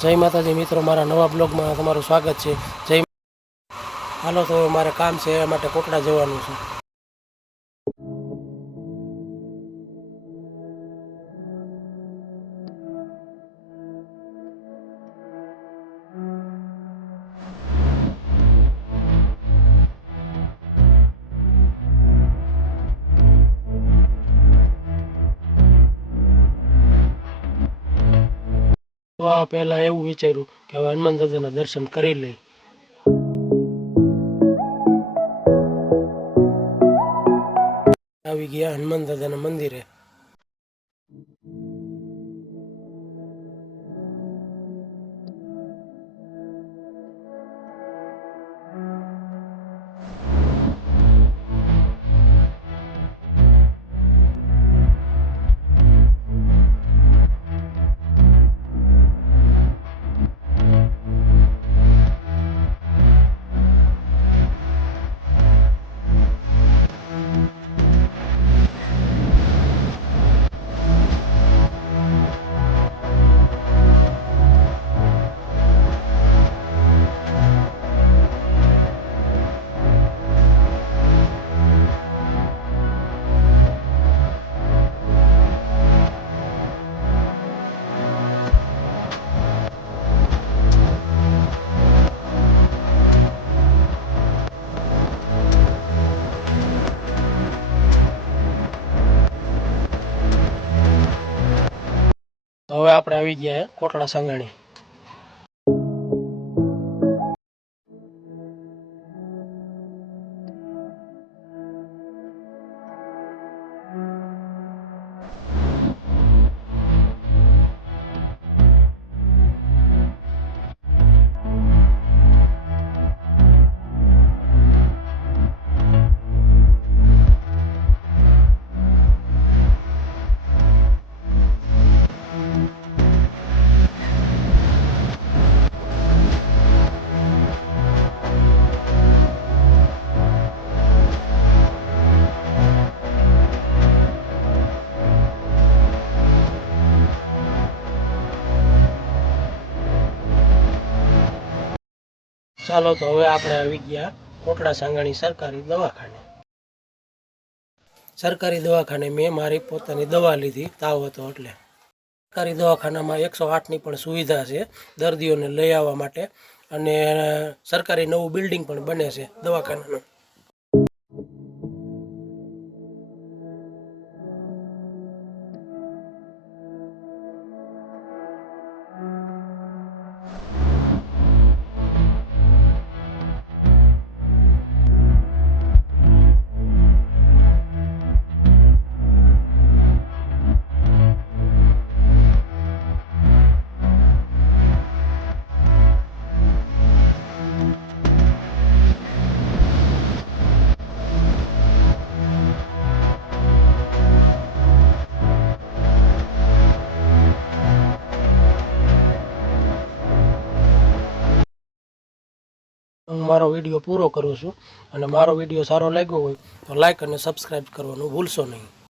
જય માતાજી મિત્રો, મારા નવા બ્લોગમાં તમારું સ્વાગત છે. જય હાલો તો મારે કામ છે, એ માટે કોટડા જવાનું છે. પહેલા એવું વિચાર્યું કે હવે હનુમાન દાદાના દર્શન કરી લઈ. આવી ગયા હનુમાન દાદાના મંદિરે. હવે આપણે આવી ગયા કોટડા સાંગાણી. ચાલો તો હવે આપણે આવી ગયા કોટડા સાંગાણી સરકારી દવાખાને. સરકારી દવાખાને મેં મારી પોતાની દવા લીધી, તાવ હતો એટલે. સરકારી દવાખાનામાં 108ની પણ સુવિધા છે દર્દીઓને લઈ આવવા માટે, અને સરકારી નવું બિલ્ડિંગ પણ બને છે દવાખાનાનું. હું મારો વિડીયો પૂરો કરું છું, અને મારો વિડીયો સારો લાગ્યો હોય તો લાઈક અને સબસ્ક્રાઈબ કરવાનું ભૂલશો નહીં.